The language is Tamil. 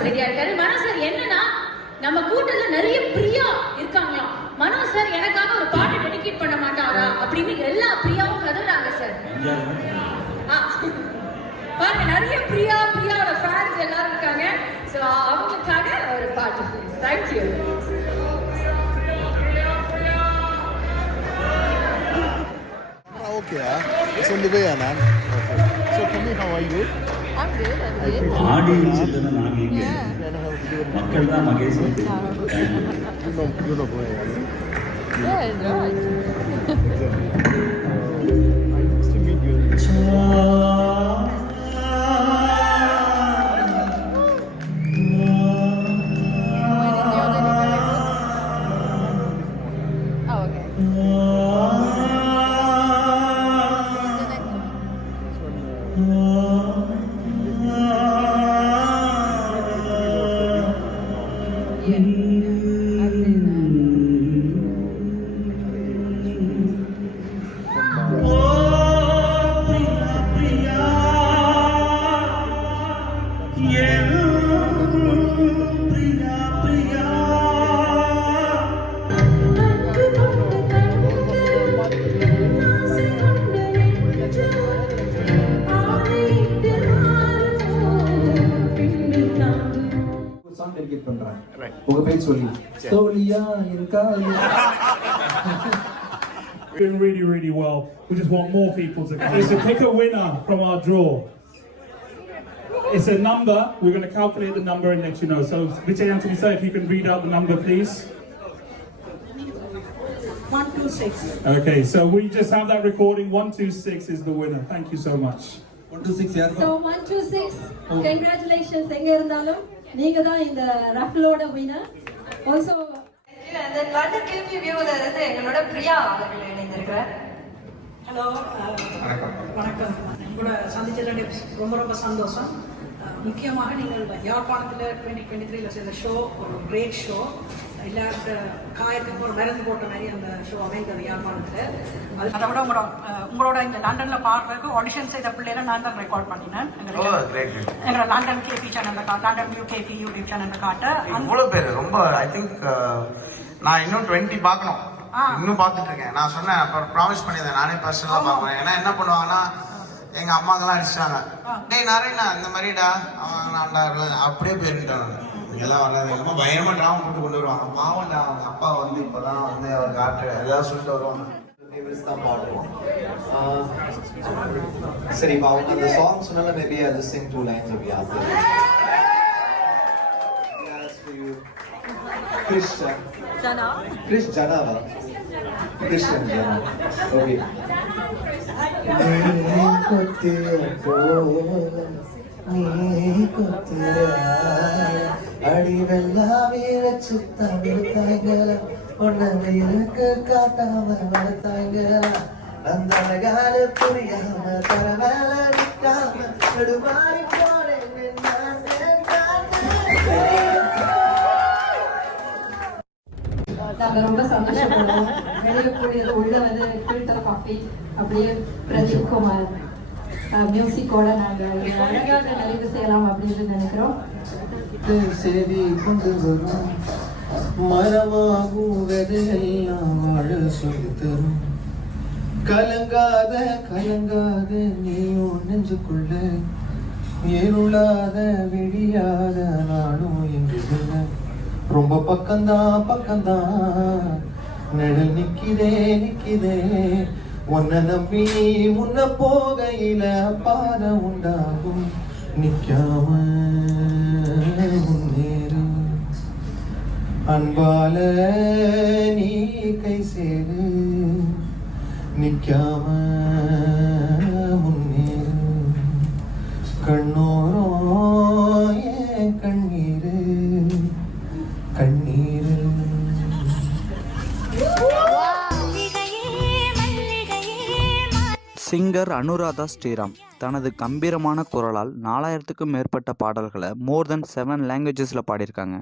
சாங்ஸ் ரெடியா இருக்காரு. மனோ சார் என்னன்னா நம்ம கூட்டத்துல நிறைய பிரியா இருக்காங்களாம். மனோ சார் எனக்காக ஒரு பாட்டு டெடிகேட் பண்ண மாட்டாரா அப்படின்னு எல்லா பிரியாவும் கதறாங்க சார். பாருங்க நிறைய பிரியாவோட ஃபேன்ஸ் எல்லாரும் இருக்காங்க. சோ அவங்களுக்காக ஒரு பாட்டு please. Thank you. Okay, it's on the way, Anand. Okay. So tell me, how are you? I'm good. I'm good. Audience இல்லைன்னா நாங்கள் இங்கே மக்கள் தான் மகேஷ் வந்து You know who I am. Yeah, it's right. Nice to meet you. Oh, okay. Dedicate பண்றேன். உங்க பேர் சொல்லி சோலியா இருக்கா Doing really well. We just want more people to come. So pick a winner from our draw. It's a number. We're going to calculate the number and let you know. So Vijay Anthony sir, if you can read out the number please. 126. Okay, so we just have that recording. 126 is the winner. Thank you so much. 126 யார்? So 126. Congratulations எங்க இருந்தாலும் நீங்க தான் இந்த ரஃப்லோட winner. Also and then London KP வியூல இருந்து எங்களோட பிரியா அவர்கள் இணைந்திருக்கிறார். ஹலோ வணக்கம். உங்களோட சந்திச்சதுல ரொம்ப சந்தோஷம். முக்கியமாக நீங்கள் யாழ்ப்பாணத்தில் 2023 செய்த ஷோ ஒரு கிரேட் ஷோ. எல்லாருக்க காயத்துக்கு ஒரு மருந்து போட்ட மாதிரி அந்த ஷோ அமைந்தது யாழ்ப்பாணத்தில். அதை விட உங்களோட இங்கே லண்டனில் பாடுறதுக்கு ஆடிஷன் செய்த பிள்ளைகளை நான் தான் ரெக்கார்ட் பண்ணினேன். எங்களோட லண்டன் கேபி சேனலில் லண்டன் யூகேபி யூடியூப் சேனலில் காட்ட இவ்வளோ பேர் ரொம்ப ஐ திங்க் நான் இன்னும் 20 பார்க்கணும். இன்னும் பார்த்துட்டு இருக்கேன். நான் சொன்னேன் அப்புறம் ப்ராமிஸ் பண்ணியிருந்தேன் நானே பர்சனலாக பார்க்குறேன். ஏன்னா என்ன பண்ணுவாங்கன்னா எங்க அம்மாக்கெல்லாம் அடிச்சிட்டாங்க. டேய் நாராயணா இந்த மாதிரிடா அவன்டா அப்படியே போயிருந்துட்டாங்க. எல்லாம் வராது. எங்க அம்மா பயங்கரமா டிராமா போட்டு கொண்டு வருவாங்க. பாவம்டா அவங்க அப்பா வந்து இப்பதான் வந்து அவர் காட்டு ஏதாவது சொல்லிட்டு வருவாங்க. தான் பாடுவோம். சரி இப்போ அவங்க அந்த சாங் சொன்னால maybe I just Singh 2 lines of yaad. Yes for you. Christian Jana. Christian Jana. Okay. அடிவெல்லாமே வச்சு தவிர்த்தாங்களா உன்னை எனக்கு காட்டாம வளர்த்தாங்களா அந்த அழகால புரியாம தர மேல நிற்காம நடுமாறி போனேன். நாங்க ரொம்ப சந்தோஷப்படுவோம். வெளியக்கூடியது உள்ள வந்து ஃபில்டர் காஃபி அப்படியே பிரதீப் குமார் மியூசிக்கோட நாங்க அழகாக நிறைவு செய்யலாம் அப்படின்னு நினைக்கிறோம். சரி கொண்டு வரும் மரமாகும் விதையெல்லாம் வாழ சொல்லி தரும். கலங்காத நீயும் நெஞ்சுக்குள்ள ஏருளாத விடியாத நானும் எங்குள்ள ரொம்ப பக்கம்தான் நிழல் நிக்கிதே உன்னை நம்பி முன்ன போகையில பாத உண்டாகும் நிக்காம முன்னேறு அன்பால நீ கை சேரு நிக்காம முன்னேறு கண்ணோரோ ஏன் கண்ணீரு சிங்கர் அனுராதா ஸ்ரீராம் தனது கம்பீரமான குரலால் 4000க்கும் மேற்பட்ட பாடல்களை மோர் தென் 7 லாங்குவேஜஸ்ல பாடியிருக்காங்க.